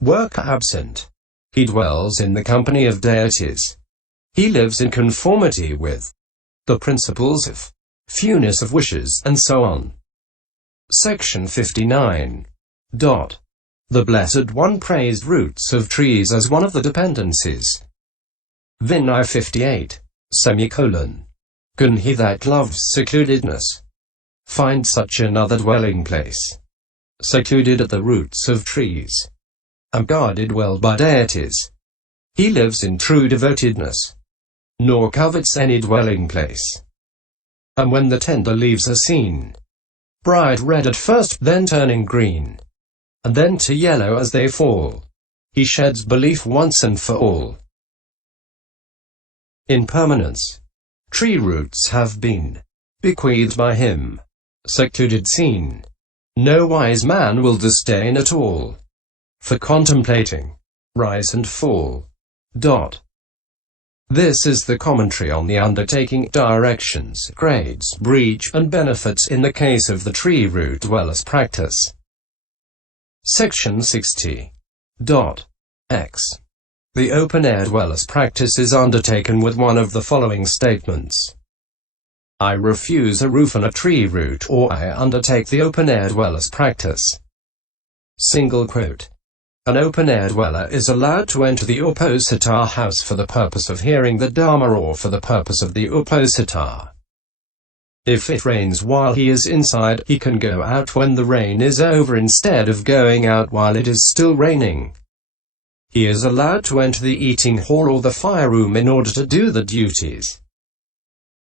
Worker absent. He dwells in the company of deities. He lives in conformity with the principles of fewness of wishes, and so on. Section 59. The Blessed One praised roots of trees as one of the dependencies. Vinaya 58. Can he that loves secludedness find such another dwelling place, secluded at the roots of trees, and guarded well by deities? He lives in true devotedness, nor covets any dwelling place. And when the tender leaves are seen, bright red at first, then turning green, and then to yellow as they fall, he sheds belief once and for all. Impermanence. Tree roots have been bequeathed by him, secluded seen. No wise man will disdain at all, for contemplating rise and fall. This is the commentary on the undertaking, directions, grades, breach, and benefits in the case of the tree root dwellers practice. Section 60. X. The open-air dwellers practice is undertaken with one of the following statements. I refuse a roof and a tree root, or I undertake the open-air dwellers practice. Single quote. An open-air dweller is allowed to enter the Uposatha house for the purpose of hearing the Dharma or for the purpose of the Uposatha. If it rains while he is inside, he can go out when the rain is over instead of going out while it is still raining. He is allowed to enter the eating hall or the fire room in order to do the duties,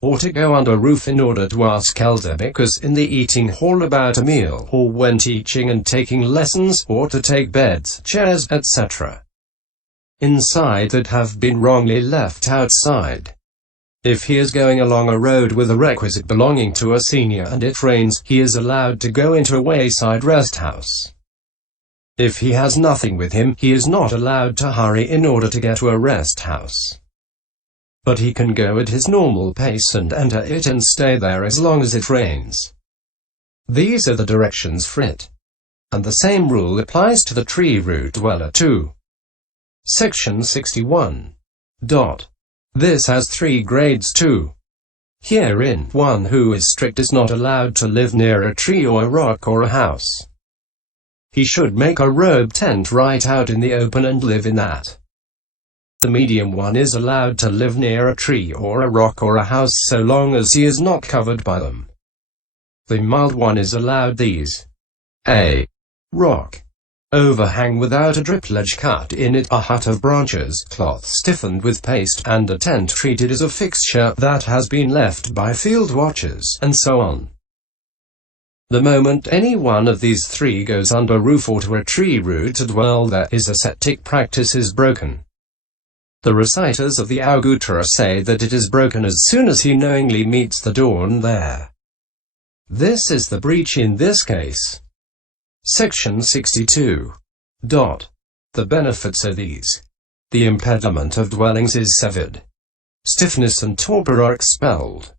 or to go under roof in order to ask elder bhikkhus in the eating hall about a meal, or when teaching and taking lessons, or to take beds, chairs, etc. inside that have been wrongly left outside. If he is going along a road with a requisite belonging to a senior and it rains, he is allowed to go into a wayside rest house. If he has nothing with him, he is not allowed to hurry in order to get to a rest house, but he can go at his normal pace and enter it and stay there as long as it rains. These are the directions for it, and the same rule applies to the tree root dweller too. Section 61. This has 3 grades too. Herein, one who is strict is not allowed to live near a tree or a rock or a house. He should make a robe tent right out in the open and live in that. The medium one is allowed to live near a tree or a rock or a house so long as he is not covered by them. The mild one is allowed these: a rock overhang without a drip ledge cut in it, a hut of branches, cloth stiffened with paste, and a tent treated as a fixture that has been left by field watchers, and so on. The moment any one of these 3 goes under roof or to a tree root to dwell there, his ascetic practice is broken. The reciters of the aòga say that it is broken as soon as he knowingly meets the dawn there. This is the breach in this case. Section 62. The benefits are these. The impediment of dwellings is severed. Stiffness and torpor are expelled.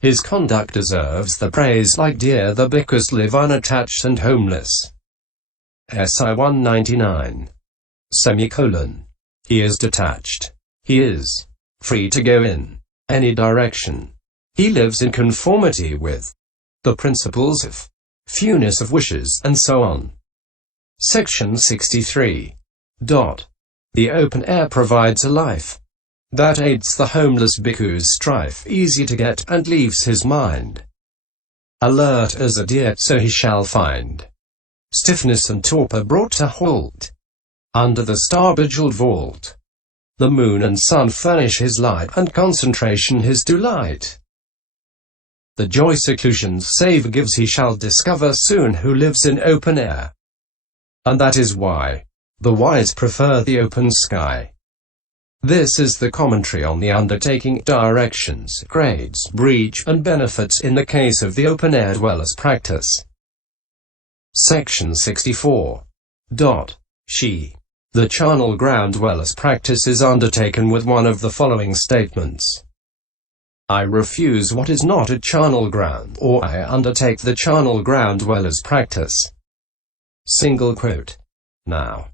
His conduct deserves the praise like deer. The bhikkhus live unattached and homeless. SI 199. He is detached. He is free to go in any direction. He lives in conformity with the principles of fewness of wishes, and so on. Section 63. The open air provides a life that aids the homeless bhikkhu's strife easy to get, and leaves his mind alert as a deer, so he shall find stiffness and torpor brought to halt. Under the star-bejeweled vault, the moon and sun furnish his light, and concentration his delight. The joy seclusion's savour gives he shall discover soon who lives in open air. And that is why the wise prefer the open sky. This is the commentary on the undertaking, directions, grades, breach, and benefits in the case of the open-air dwellers practice. Section 64. The charnel ground dwellers practice is undertaken with one of the following statements. I refuse what is not a charnel ground, or I undertake the charnel ground dwellers practice. Single quote. Now,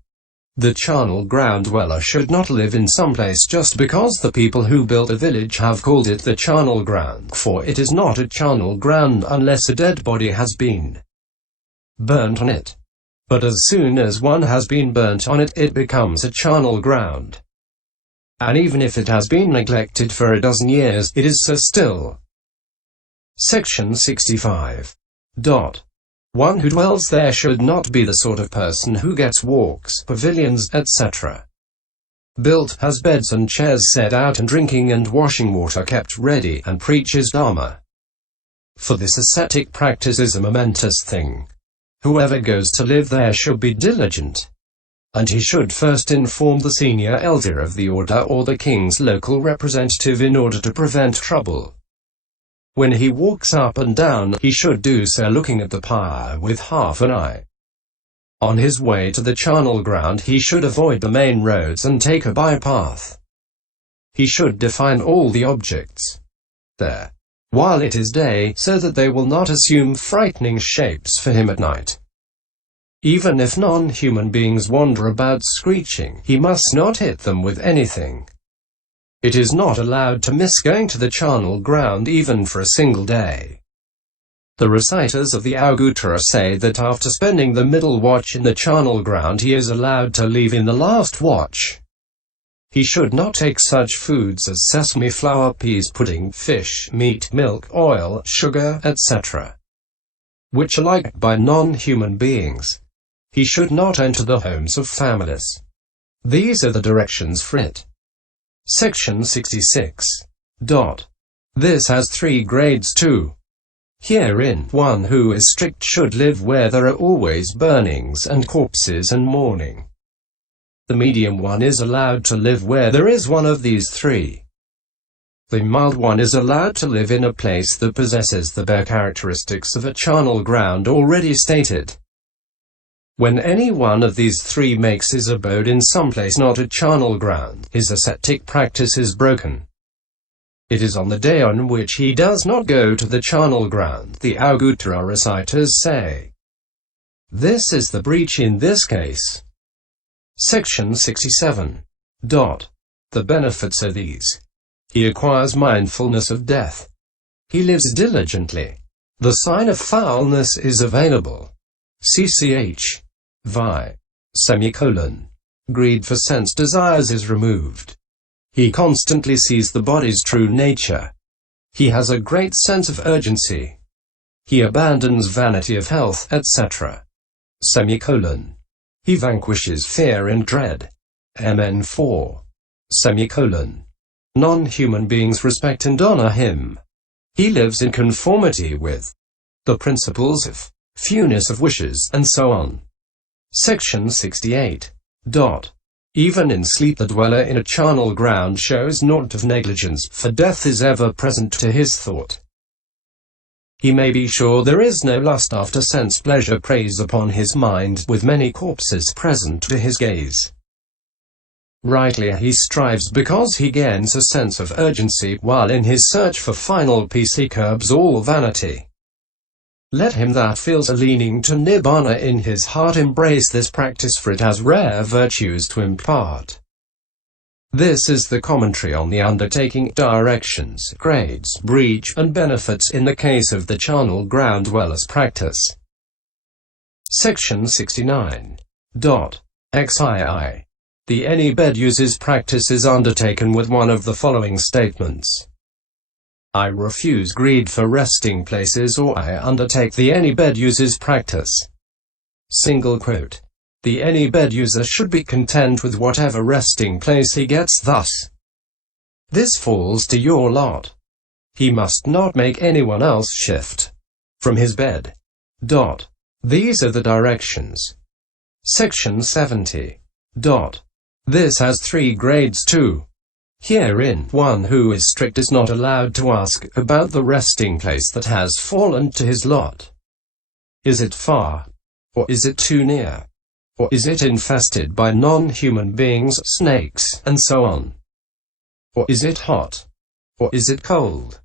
The charnel ground dweller should not live in some place just because the people who built a village have called it the charnel ground, for it is not a charnel ground unless a dead body has been burnt on it. But as soon as one has been burnt on it, it becomes a charnel ground. And even if it has been neglected for a dozen years, it is so still. Section 65. One who dwells there should not be the sort of person who gets walks, pavilions, etc. built, has beds and chairs set out and drinking and washing water kept ready, and preaches Dharma. For this ascetic practice is a momentous thing. Whoever goes to live there should be diligent, and he should first inform the senior elder of the order or the king's local representative in order to prevent trouble. When he walks up and down, he should do so looking at the pyre with half an eye. On his way to the charnel ground, he should avoid the main roads and take a bypath. He should define all the objects there while it is day, so that they will not assume frightening shapes for him at night. Even if non-human beings wander about screeching, he must not hit them with anything. It is not allowed to miss going to the charnel ground even for a single day. The reciters of the aòga say that after spending the middle watch in the charnel ground, he is allowed to leave in the last watch. He should not take such foods as sesame flour, peas pudding, fish, meat, milk, oil, sugar, etc., which are liked by non-human beings. He should not enter the homes of families. These are the directions for it. Section 66. This has 3 grades too. Herein, one who is strict should live where there are always burnings and corpses and mourning. The medium one is allowed to live where there is one of these 3. The mild one is allowed to live in a place that possesses the bare characteristics of a charnel ground already stated. When any one of these 3 makes his abode in some place not a charnel ground, his ascetic practice is broken. It is on the day on which he does not go to the charnel ground, the aòga reciters say. This is the breach in this case. Section 67. The benefits are these. He acquires mindfulness of death. He lives diligently. The sign of foulness is available. Ch. Vi. Greed for sense desires is removed. He constantly sees the body's true nature. He has a great sense of urgency. He abandons vanity of health, etc. He vanquishes fear and dread. Mn 4. Non-human beings respect and honor him. He lives in conformity with the principles of fewness of wishes, and so on. Section 68. Even in sleep the dweller in a charnel ground shows naught of negligence, for death is ever present to his thought. He may be sure there is no lust after sense pleasure preys upon his mind, with many corpses present to his gaze. Rightly he strives because he gains a sense of urgency, while in his search for final peace he curbs all vanity. Let him that feels a leaning to nibbana in his heart embrace this practice, for it has rare virtues to impart. This is the commentary on the undertaking, directions, grades, breach, and benefits in the case of the charnel ground dweller's practice. Section 69. XII. The any bed uses practice is undertaken with one of the following statements. I refuse greed for resting places, or I undertake the any bed uses practice. The any bed user should be content with whatever resting place he gets thus. This falls to your lot. He must not make anyone else shift from his bed. These are the directions. Section 70. This has 3 grades too. Herein, one who is strict is not allowed to ask about the resting place that has fallen to his lot. Is it far? Or is it too near? Or is it infested by non-human beings, snakes, and so on? Or is it hot? Or is it cold?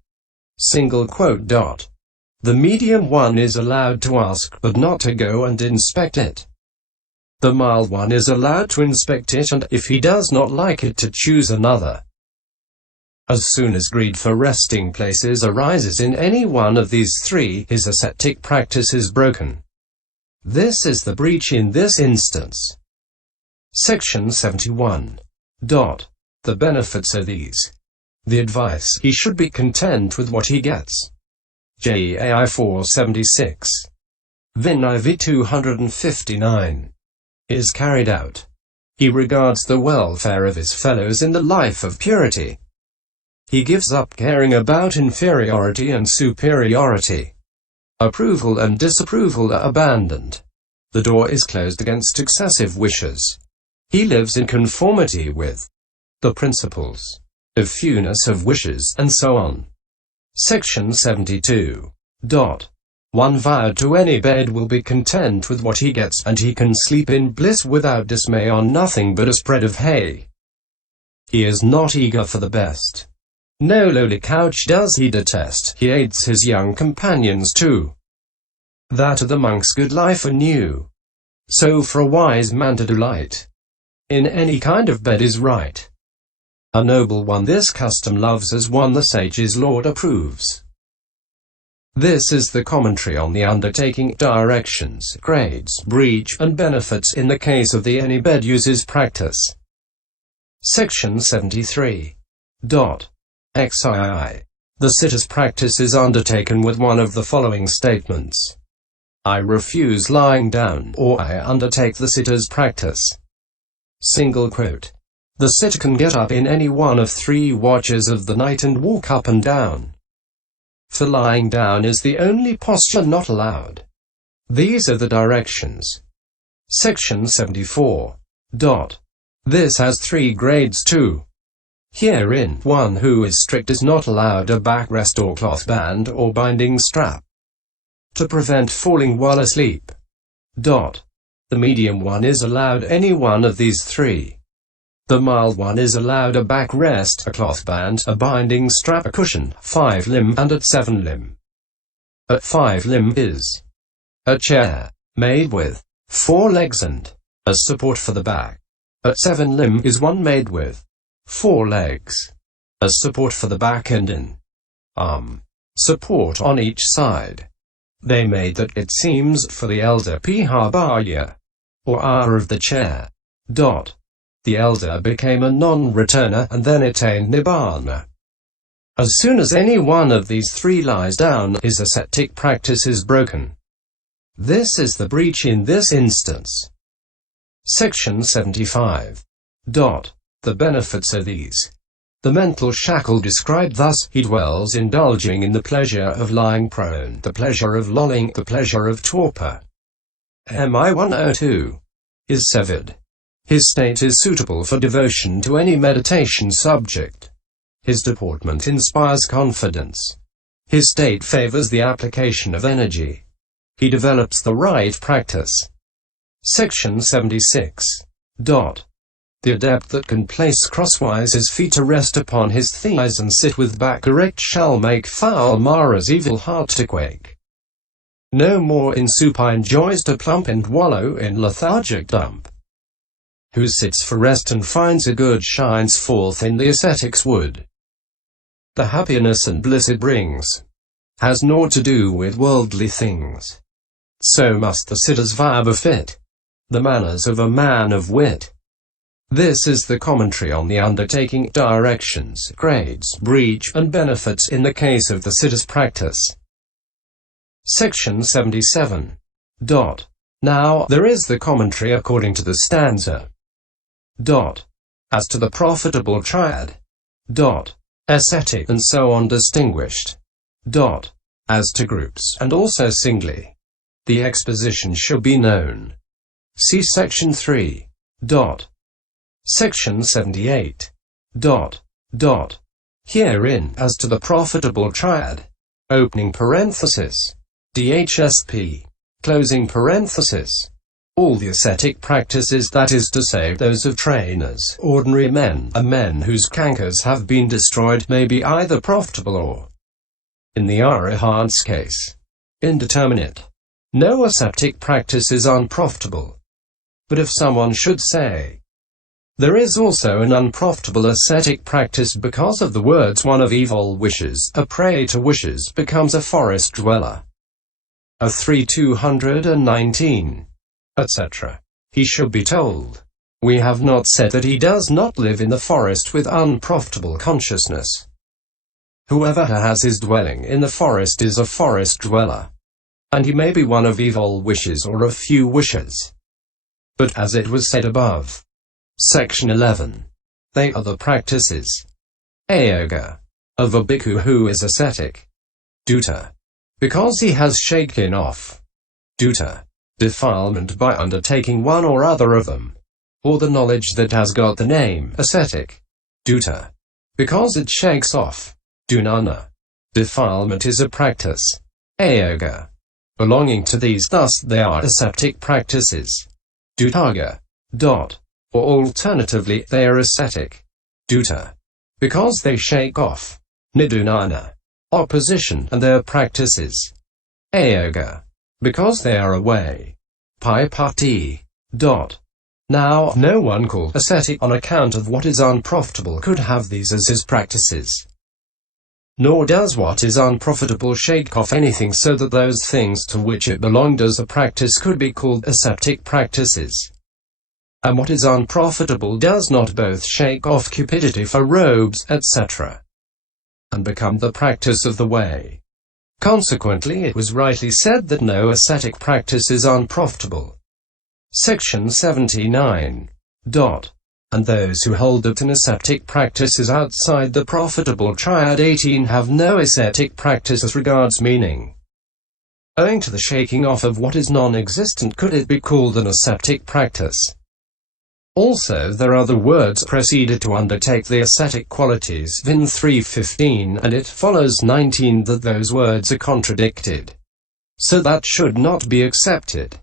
The medium one is allowed to ask, but not to go and inspect it. The mild one is allowed to inspect it and, if he does not like it, to choose another. As soon as greed for resting places arises in any one of these three, his ascetic practice is broken. This is the breach in this instance. Section 71. The benefits are these. The advice: he should be content with what he gets. JAI 476. Vinaya v 259. Is carried out. He regards the welfare of his fellows in the life of purity. He gives up caring about inferiority and superiority. Approval and disapproval are abandoned. The door is closed against excessive wishes. He lives in conformity with the principles of fewness of wishes, and so on. Section 72. One vowed to any bed will be content with what he gets, and he can sleep in bliss without dismay on nothing but a spread of hay. He is not eager for the best. No lowly couch does he detest. He aids his young companions too. That of the monk's good life anew. So for a wise man to delight in any kind of bed is right. A noble one this custom loves, as one the sage's lord approves. This is the commentary on the undertaking, directions, grades, breach, and benefits in the case of the any bed uses practice. Section 73. XII. The sitter's practice is undertaken with one of the following statements: I refuse lying down, or I undertake the sitter's practice. Single quote. The sitter can get up in any one of 3 watches of the night and walk up and down. For lying down is the only posture not allowed. These are the directions. Section 74. This has 3 grades too. Herein, one who is strict is not allowed a backrest or cloth band or binding strap to prevent falling while asleep. The medium one is allowed any one of these 3. The mild one is allowed a backrest, a cloth band, a binding strap, a cushion, 5-limb, and at 7-limb. At 5-limb is a chair, made with 4 legs and a support for the back. At 7-limb is one made with 4 legs, a support for the back and an support on each side. They made that, it seems, for the elder Pihabhaya, or hour of the chair. The elder became a non-returner, and then attained nibbana. As soon as any one of these 3 lies down, his ascetic practice is broken. This is the breach in this instance. Section 75. The benefits are these. The mental shackle described thus: he dwells indulging in the pleasure of lying prone, the pleasure of lolling, the pleasure of torpor. MI 102. Is severed. His state is suitable for devotion to any meditation subject. His deportment inspires confidence. His state favors the application of energy. He develops the right practice. Section 76. The adept that can place crosswise his feet to rest upon his thighs and sit with back erect shall make foul Mara's evil heart to quake. No more in supine joys to plump and wallow in lethargic dump. Who sits for rest and finds a good shines forth in the ascetic's wood. The happiness and bliss it brings has naught to do with worldly things. So must the sitter's vow befit the manners of a man of wit. This is the commentary on the undertaking, directions, grades, breach, and benefits in the case of the sitter's practice. Section 77. Now, there is the commentary according to the stanza. As to the profitable triad. Ascetic, and so on distinguished. As to groups, and also singly. The exposition shall be known. See Section 3. Section 78. Herein, as to the profitable triad. Opening parenthesis. DHSP. Closing parenthesis. All the ascetic practices, that is to say, those of trainers, ordinary men, and men whose cankers have been destroyed, may be either profitable or, in the Arahant's case, indeterminate. No ascetic practice is unprofitable. But if someone should say, there is also an unprofitable ascetic practice because of the words one of evil wishes, a prey to wishes becomes a forest dweller. A 3219, etc. He should be told, we have not said that he does not live in the forest with unprofitable consciousness. Whoever has his dwelling in the forest is a forest dweller, and he may be one of evil wishes or of few wishes. But as it was said above, Section 11. They are the practices, aòga, of a bhikkhu who is ascetic. Dhuta, because he has shaken off. Dhuta, defilement by undertaking one or other of them, or the knowledge that has got the name ascetic. Dhuta, because it shakes off. Dhunana, defilement is a practice, aòga, belonging to these, thus they are ascetic practices. Dhutaòga, or alternatively, they are ascetic. Dhuta, because they shake off. Niddhunana, opposition and their practices. Aòga, because they are away. Paþipatti. Now, no one called ascetic on account of what is unprofitable could have these as his practices. Nor does what is unprofitable shake off anything, so that those things to which it belonged as a practice could be called ascetic practices. And what is unprofitable does not both shake off cupidity for robes, etc., and become the practice of the way. Consequently, it was rightly said that no ascetic practice is unprofitable. Section 79. And those who hold that an ascetic practice is outside the profitable triad 18 have no ascetic practice as regards meaning. Owing to the shaking off of what is non-existent, could it be called an ascetic practice? Also, there are the words proceeded to undertake the ascetic qualities in 3:15, and it follows 19 that those words are contradicted. So that should not be accepted.